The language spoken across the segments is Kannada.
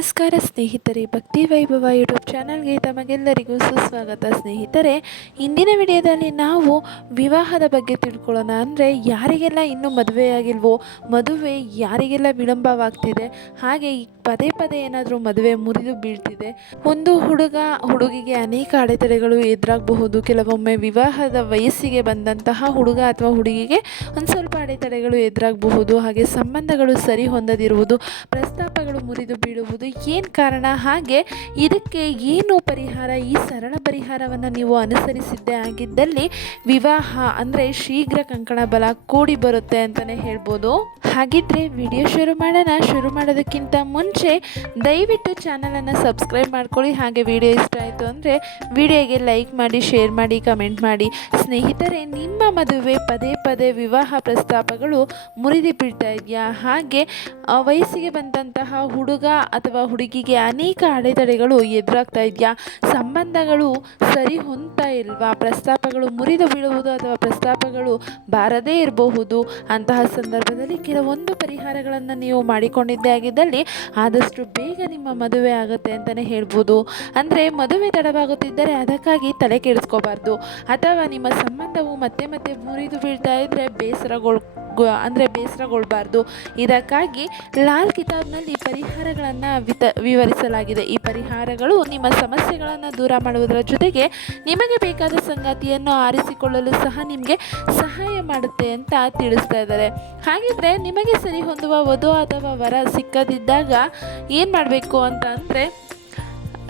ನಮಸ್ಕಾರ ಸ್ನೇಹಿತರೆ, ಭಕ್ತಿ ವೈಭವ ಯೂಟ್ಯೂಬ್ ಚಾನಲ್ಗೆ ತಮಗೆಲ್ಲರಿಗೂ ಸುಸ್ವಾಗತ. ಸ್ನೇಹಿತರೆ, ಇಂದಿನ ವಿಡಿಯೋದಲ್ಲಿ ನಾವು ವಿವಾಹದ ಬಗ್ಗೆ ತಿಳ್ಕೊಳ್ಳೋಣ. ಅಂದರೆ ಯಾರಿಗೆಲ್ಲ ಇನ್ನೂ ಮದುವೆಯಾಗಿಲ್ವೋ, ಮದುವೆ ಯಾರಿಗೆಲ್ಲ ವಿಳಂಬವಾಗ್ತಿದೆ, ಹಾಗೆ ಪದೇ ಪದೇ ಏನಾದರೂ ಮದುವೆ ಮುರಿದು ಬೀಳ್ತಿದೆ, ಒಂದು ಹುಡುಗಿಗೆ ಅನೇಕ ಅಡೆತಡೆಗಳು ಎದುರಾಗಬಹುದು. ಕೆಲವೊಮ್ಮೆ ವಿವಾಹದ ವಯಸ್ಸಿಗೆ ಬಂದಂತಹ ಹುಡುಗ ಅಥವಾ ಹುಡುಗಿಗೆ ಒಂದು ಸ್ವಲ್ಪ ಅಡೆತಡೆಗಳು ಎದುರಾಗಬಹುದು. ಹಾಗೆ ಸಂಬಂಧಗಳು ಸರಿ ಹೊಂದದಿರುವುದು, ಪ್ರಸ್ತಾಪಗಳು ಮುರಿದು ಬೀಳುವುದು ಏನು ಕಾರಣ, ಹಾಗೆ ಇದಕ್ಕೆ ಏನು ಪರಿಹಾರ? ಈ ಸರಳ ಪರಿಹಾರವನ್ನು ನೀವು ಅನುಸರಿಸಿದ್ದೇ ಆಗಿದ್ದಲ್ಲಿ ವಿವಾಹ ಅಂದರೆ ಶೀಘ್ರ ಕಂಕಣ ಬಲ ಕೂಡಿ ಬರುತ್ತೆ ಅಂತಲೇ ಹೇಳ್ಬೋದು. ಹಾಗಿದ್ರೆ ವಿಡಿಯೋ ಶುರು ಮಾಡೋಣ. ಶುರು ಮಾಡೋದಕ್ಕಿಂತ ಮುಂಚೆ ದಯವಿಟ್ಟು ಚಾನಲನ್ನು ಸಬ್ಸ್ಕ್ರೈಬ್ ಮಾಡ್ಕೊಳ್ಳಿ. ಹಾಗೆ ವಿಡಿಯೋ ಇಷ್ಟ ಆಯಿತು ಅಂದರೆ ವಿಡಿಯೋಗೆ ಲೈಕ್ ಮಾಡಿ, ಶೇರ್ ಮಾಡಿ, ಕಮೆಂಟ್ ಮಾಡಿ. ಸ್ನೇಹಿತರೆ, ನಿಮ್ಮ ಮದುವೆ ಪದೇ ಪದೇ ವಿವಾಹ ಪ್ರಸ್ತಾಪಗಳು ಮುರಿದು ಬೀಳ್ತಾ ಇದೆಯಾ? ಹಾಗೆ ವಯಸ್ಸಿಗೆ ಬಂದಂತಹ ಹುಡುಗ ಅಥವಾ ಹುಡುಗಿಗೆ ಅನೇಕ ಅಡೆತಡೆಗಳು ಎದುರಾಗ್ತಾ ಇದೆಯಾ? ಸಂಬಂಧಗಳು ಸರಿ ಹೊಂದ್ತಾ ಇಲ್ವಾ? ಪ್ರಸ್ತಾಪಗಳು ಮುರಿದು ಬೀಳುವುದು ಅಥವಾ ಪ್ರಸ್ತಾಪಗಳು ಬಾರದೇ ಇರಬಹುದು. ಅಂತಹ ಸಂದರ್ಭದಲ್ಲಿ ಕೆಲವೊಂದು ಪರಿಹಾರಗಳನ್ನು ನೀವು ಮಾಡಿಕೊಂಡಿದ್ದೇ ಆಗಿದ್ದಲ್ಲಿ ಆದಷ್ಟು ಬೇಗ ನಿಮ್ಮ ಮದುವೆ ಆಗುತ್ತೆ ಅಂತಲೇ ಹೇಳ್ಬೋದು. ಅಂದರೆ ಮದುವೆ ತಡವಾಗುತ್ತಿದ್ದರೆ ಅದಕ್ಕಾಗಿ ತಲೆ ಕೆಡಿಸ್ಕೋಬಾರ್ದು, ಅಥವಾ ನಿಮ್ಮ ಸಂಬಂಧವು ಮತ್ತೆ ಮತ್ತೆ ಮುರಿದು ಬೀಳ್ತಾ ಇದ್ದರೆ ಬೇಸರಗೊಳ್ಬಾರ್ದು. ಇದಕ್ಕಾಗಿ ಲಾಲ್ ಕಿತಾಬ್ನಲ್ಲಿ ಪರಿಹಾರಗಳನ್ನು ವಿವರಿಸಲಾಗಿದೆ. ಈ ಪರಿಹಾರಗಳು ನಿಮ್ಮ ಸಮಸ್ಯೆಗಳನ್ನು ದೂರ ಮಾಡುವುದರ ಜೊತೆಗೆ ನಿಮಗೆ ಬೇಕಾದ ಸಂಗಾತಿಯನ್ನು ಆರಿಸಿಕೊಳ್ಳಲು ಸಹ ನಿಮಗೆ ಸಹಾಯ ಮಾಡುತ್ತೆ ಅಂತ ತಿಳಿಸ್ತಾ ಇದ್ದಾರೆ. ಹಾಗಿದ್ರೆ ನಿಮಗೆ ಸರಿ ಹೊಂದುವ ವಧು ಅಥವಾ ವರ ಸಿಕ್ಕದಿದ್ದಾಗ ಏನು ಮಾಡಬೇಕು ಅಂತ ಅಂದರೆ,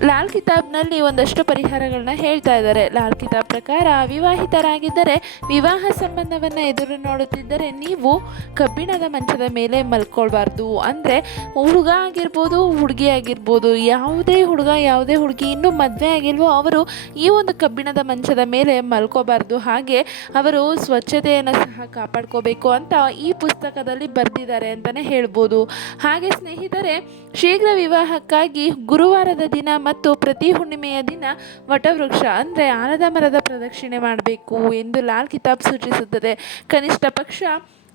ಲಾಲ್ ಕಿತಾಬ್ನಲ್ಲಿ ಒಂದಷ್ಟು ಪರಿಹಾರಗಳನ್ನ ಹೇಳ್ತಾ ಇದ್ದಾರೆ. ಲಾಲ್ ಕಿತಾಬ್ ಪ್ರಕಾರ ಅವಿವಾಹಿತರಾಗಿದ್ದರೆ, ವಿವಾಹ ಸಂಬಂಧವನ್ನು ಎದುರು ನೋಡುತ್ತಿದ್ದರೆ ನೀವು ಕಬ್ಬಿಣದ ಮಂಚದ ಮೇಲೆ ಮಲ್ಕೊಳ್ಬಾರ್ದು. ಅಂದರೆ ಹುಡುಗ ಆಗಿರ್ಬೋದು, ಹುಡುಗಿ ಆಗಿರ್ಬೋದು, ಯಾವುದೇ ಹುಡುಗ ಯಾವುದೇ ಹುಡುಗಿ ಇನ್ನೂ ಮದುವೆ ಆಗಿಲ್ವೋ ಅವರು ಈ ಒಂದು ಕಬ್ಬಿಣದ ಮಂಚದ ಮೇಲೆ ಮಲ್ಕೋಬಾರ್ದು. ಹಾಗೆ ಅವರು ಸ್ವಚ್ಛತೆಯನ್ನು ಸಹ ಕಾಪಾಡ್ಕೋಬೇಕು ಅಂತ ಈ ಪುಸ್ತಕದಲ್ಲಿ ಬರೆದಿದ್ದಾರೆ ಅಂತಲೇ ಹೇಳ್ಬೋದು. ಹಾಗೆ ಸ್ನೇಹಿತರೆ, ಶೀಘ್ರ ವಿವಾಹಕ್ಕಾಗಿ ಗುರುವಾರದ ದಿನ ಮತ್ತು ಪ್ರತಿ ಹುಣ್ಣಿಮೆಯ ದಿನ ವಟವೃಕ್ಷ ಅಂದರೆ ಆಲದ ಮರದ ಪ್ರದಕ್ಷಿಣೆ ಮಾಡಬೇಕು ಎಂದು ಲಾಲ್ ಕಿತಾಬ್ ಸೂಚಿಸುತ್ತದೆ. ಕನಿಷ್ಠ ಪಕ್ಷ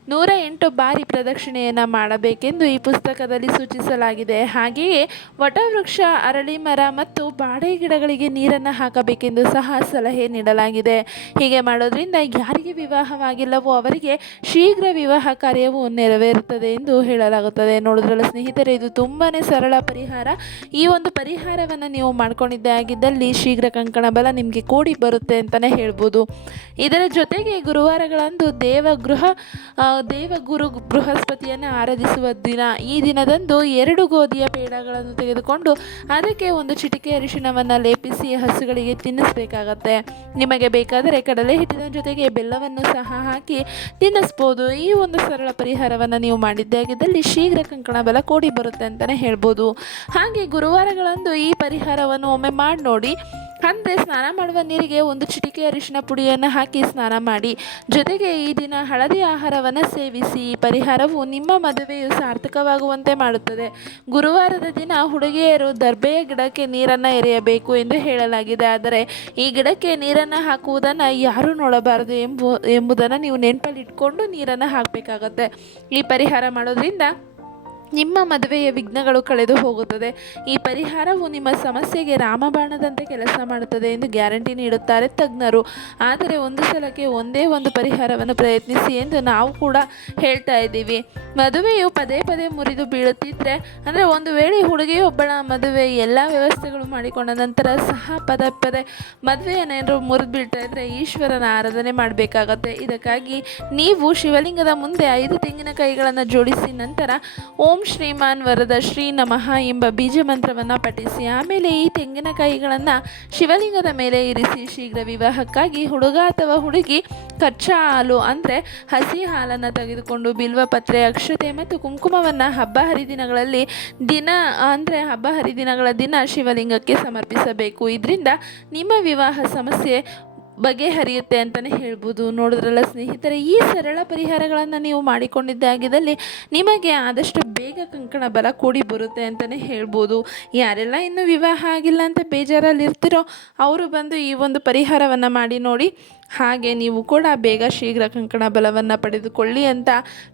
108 ಬಾರಿ ಪ್ರದಕ್ಷಿಣೆಯನ್ನು ಮಾಡಬೇಕೆಂದು ಈ ಪುಸ್ತಕದಲ್ಲಿ ಸೂಚಿಸಲಾಗಿದೆ. ಹಾಗೆಯೇ ವಟವೃಕ್ಷ, ಅರಳಿ ಮರ ಮತ್ತು ಬಾಳೆ ಗಿಡಗಳಿಗೆ ನೀರನ್ನು ಹಾಕಬೇಕೆಂದು ಸಹ ಸಲಹೆ ನೀಡಲಾಗಿದೆ. ಹೀಗೆ ಮಾಡೋದ್ರಿಂದ ಯಾರಿಗೆ ವಿವಾಹವಾಗಿಲ್ಲವೋ ಅವರಿಗೆ ಶೀಘ್ರ ವಿವಾಹ ಕಾರ್ಯವು ನೆರವೇರುತ್ತದೆ ಎಂದು ಹೇಳಲಾಗುತ್ತದೆ. ನೋಡಿದ್ರಲ್ಲ ಸ್ನೇಹಿತರೆ, ಇದು ತುಂಬಾ ಸರಳ ಪರಿಹಾರ. ಈ ಒಂದು ಪರಿಹಾರವನ್ನು ನೀವು ಮಾಡ್ಕೊಂಡಿದ್ದೇ ಆಗಿದ್ದಲ್ಲಿ ಶೀಘ್ರ ಕಂಕಣ ಬಲ ನಿಮಗೆ ಕೂಡಿ ಬರುತ್ತೆ ಅಂತಲೇ ಹೇಳ್ಬೋದು. ಇದರ ಜೊತೆಗೆ ಗುರುವಾರಗಳಂದು ದೇವಗುರು ಬೃಹಸ್ಪತಿಯನ್ನು ಆರಾಧಿಸುವ ದಿನ. ಈ ದಿನದಂದು 2 ಗೋಧಿಯ ಪೇಡಗಳನ್ನು ತೆಗೆದುಕೊಂಡು ಅದಕ್ಕೆ ಒಂದು ಚಿಟಿಕೆ ಅರಿಶಿಣವನ್ನು ಲೇಪಿಸಿ ಹಸುಗಳಿಗೆ ತಿನ್ನಿಸಬೇಕಾಗತ್ತೆ. ನಿಮಗೆ ಬೇಕಾದರೆ ಕಡಲೆ ಹಿಟ್ಟಿನ ಜೊತೆಗೆ ಬೆಲ್ಲವನ್ನು ಸಹ ಹಾಕಿ ತಿನ್ನಿಸ್ಬೋದು. ಈ ಒಂದು ಸರಳ ಪರಿಹಾರವನ್ನು ನೀವು ಮಾಡಿದ್ದೇ ಆಗಿದ್ದಲ್ಲಿ ಶೀಘ್ರ ಕಂಕಣ ಬಲ ಕೂಡಿ ಬರುತ್ತೆ ಅಂತಲೇ ಹೇಳ್ಬೋದು. ಹಾಗೆ ಗುರುವಾರಗಳಂದು ಈ ಪರಿಹಾರವನ್ನು ಒಮ್ಮೆ ಮಾಡಿ ನೋಡಿ. ಅಂದರೆ ಸ್ನಾನ ಮಾಡುವ ನೀರಿಗೆ ಒಂದು ಚಿಟಿಕೆ ಅರಿಶಿನ ಪುಡಿಯನ್ನು ಹಾಕಿ ಸ್ನಾನ ಮಾಡಿ. ಜೊತೆಗೆ ಈ ದಿನ ಹಳದಿ ಆಹಾರವನ್ನು ಸೇವಿಸಿ. ಈ ಪರಿಹಾರವು ನಿಮ್ಮ ಮದುವೆಯು ಸಾರ್ಥಕವಾಗುವಂತೆ ಮಾಡುತ್ತದೆ. ಗುರುವಾರದ ದಿನ ಹುಡುಗಿಯರು ದರ್ಬೆಯ ಗಿಡಕ್ಕೆ ನೀರನ್ನು ಎರೆಯಬೇಕು ಎಂದು ಹೇಳಲಾಗಿದೆ. ಆದರೆ ಈ ಗಿಡಕ್ಕೆ ನೀರನ್ನು ಹಾಕುವುದನ್ನು ಯಾರೂ ನೋಡಬಾರದು ಎಂಬುದನ್ನು ನೀವು ನೆನಪಲ್ಲಿ ಇಟ್ಕೊಂಡು ನೀರನ್ನು ಹಾಕಬೇಕಾಗತ್ತೆ. ಈ ಪರಿಹಾರ ಮಾಡೋದ್ರಿಂದ ನಿಮ್ಮ ಮದುವೆಯ ವಿಘ್ನಗಳು ಕಳೆದು ಹೋಗುತ್ತದೆ. ಈ ಪರಿಹಾರವು ನಿಮ್ಮ ಸಮಸ್ಯೆಗೆ ರಾಮಬಾಣದಂತೆ ಕೆಲಸ ಮಾಡುತ್ತದೆ ಎಂದು ಗ್ಯಾರಂಟಿ ನೀಡುತ್ತಾರೆ ತಜ್ಞರು. ಆದರೆ ಒಂದು ಸಲಕ್ಕೆ ಒಂದೇ ಒಂದು ಪರಿಹಾರವನ್ನು ಪ್ರಯತ್ನಿಸಿ ಎಂದು ನಾವು ಕೂಡ ಹೇಳ್ತಾ ಇದ್ದೀವಿ. ಮದುವೆಯು ಪದೇ ಪದೇ ಮುರಿದು ಬೀಳುತ್ತಿದ್ದರೆ, ಅಂದರೆ ಒಂದು ವೇಳೆ ಹುಡುಗಿಯೊಬ್ಬಳ ಮದುವೆ ಎಲ್ಲ ವ್ಯವಸ್ಥೆಗಳು ಮಾಡಿಕೊಂಡ ನಂತರ ಸಹ ಪದೇ ಪದೇ ಮದುವೆಯನ್ನೇನಾದರೂ ಮುರಿದು ಬೀಳ್ತಾ ಇದ್ದರೆ ಈಶ್ವರನ ಆರಾಧನೆ ಮಾಡಬೇಕಾಗತ್ತೆ. ಇದಕ್ಕಾಗಿ ನೀವು ಶಿವಲಿಂಗದ ಮುಂದೆ 5 ತೆಂಗಿನಕಾಯಿಗಳನ್ನು ಜೋಡಿಸಿ ನಂತರ ಓಂ ಶ್ರೀಮಾನ್ ವರದ ಶ್ರೀ ನಮಃ ಎಂಬ ಬೀಜ ಮಂತ್ರವನ್ನು ಪಠಿಸಿ. ಆಮೇಲೆ ಈ ತೆಂಗಿನಕಾಯಿಗಳನ್ನು ಶಿವಲಿಂಗದ ಮೇಲೆ ಇರಿಸಿ. ಶೀಘ್ರ ವಿವಾಹಕ್ಕಾಗಿ ಹುಡುಗ ಅಥವಾ ಹುಡುಗಿ ಕಚ್ಚಾ ಹಾಲು ಅಂದರೆ ಹಸಿ ಹಾಲನ್ನು ತೆಗೆದುಕೊಂಡು ಬಿಲ್ವಪತ್ರೆ, ಅಕ್ಷತೆ ಮತ್ತು ಕುಂಕುಮವನ್ನು ಹಬ್ಬ ಹರಿದಿನಗಳ ದಿನ ಶಿವಲಿಂಗಕ್ಕೆ ಸಮರ್ಪಿಸಬೇಕು. ಇದರಿಂದ ನಿಮ್ಮ ವಿವಾಹ ಸಮಸ್ಯೆ ಬಗೆಹರಿಯುತ್ತೆ ಅಂತಲೇ ಹೇಳ್ಬೋದು. ನೋಡಿದ್ರಲ್ಲ ಸ್ನೇಹಿತರೆ, ಈ ಸರಳ ಪರಿಹಾರಗಳನ್ನು ನೀವು ಮಾಡಿಕೊಂಡಿದ್ದೇ ಆಗಿದ್ದಲ್ಲಿ ನಿಮಗೆ ಆದಷ್ಟು ಬೇಗ ಕಂಕಣ ಬಲ ಕೂಡಿ ಬರುತ್ತೆ ಅಂತಲೇ ಹೇಳ್ಬೋದು. ಯಾರೆಲ್ಲ ಇನ್ನೂ ವಿವಾಹ ಆಗಿಲ್ಲ ಅಂತ ಬೇಜಾರಲ್ಲಿ ಇರ್ತಿರೋ ಅವರು ಬಂದು ಈ ಒಂದು ಪರಿಹಾರವನ್ನು ಮಾಡಿ ನೋಡಿ. ಹಾಗೆ ನೀವು ಕೂಡ ಬೇಗ ಶೀಘ್ರ ಕಂಕಣ ಬಲವನ್ನು ಪಡೆದುಕೊಳ್ಳಿ ಅಂತ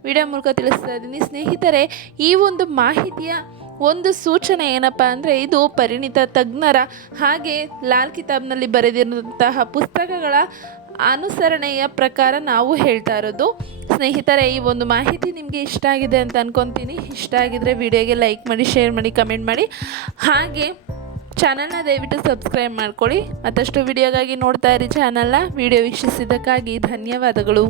ವಿಡಿಯೋ ಮೂಲಕ ತಿಳಿಸ್ತಾ ಇದ್ದೀನಿ. ಸ್ನೇಹಿತರೆ, ಈ ಒಂದು ಮಾಹಿತಿಯ ಒಂದು ಸೂಚನೆ ಏನಪ್ಪ ಅಂದರೆ ಇದು ಪರಿಣಿತ ತಜ್ಞರ ಹಾಗೆ ಲಾಲ್ ಕಿತಾಬ್ನಲ್ಲಿ ಬರೆದಿರುವಂತಹ ಪುಸ್ತಕಗಳ ಅನುಸರಣೆಯ ಪ್ರಕಾರ ನಾವು ಹೇಳ್ತಾ ಇರೋದು. ಸ್ನೇಹಿತರೆ, ಈ ಒಂದು ಮಾಹಿತಿ ನಿಮಗೆ ಇಷ್ಟ ಆಗಿದೆ ಅಂತ ಅನ್ಕೊತೀನಿ. ಇಷ್ಟ ಆಗಿದ್ರೆ ವಿಡಿಯೋಗೆ ಲೈಕ್ ಮಾಡಿ, ಶೇರ್ ಮಾಡಿ, ಕಮೆಂಟ್ ಮಾಡಿ. ಹಾಗೆ ಚಾನಲ್ನ ದಯವಿಟ್ಟು ಸಬ್ಸ್ಕ್ರೈಬ್ ಮಾಡ್ಕೊಳ್ಳಿ. ಮತ್ತಷ್ಟು ವಿಡಿಯೋಗಾಗಿ ನೋಡ್ತಾ ಇರಿ ಚಾನಲ್ನ. ವಿಡಿಯೋ ವೀಕ್ಷಿಸಿದ್ದಕ್ಕಾಗಿ ಧನ್ಯವಾದಗಳು.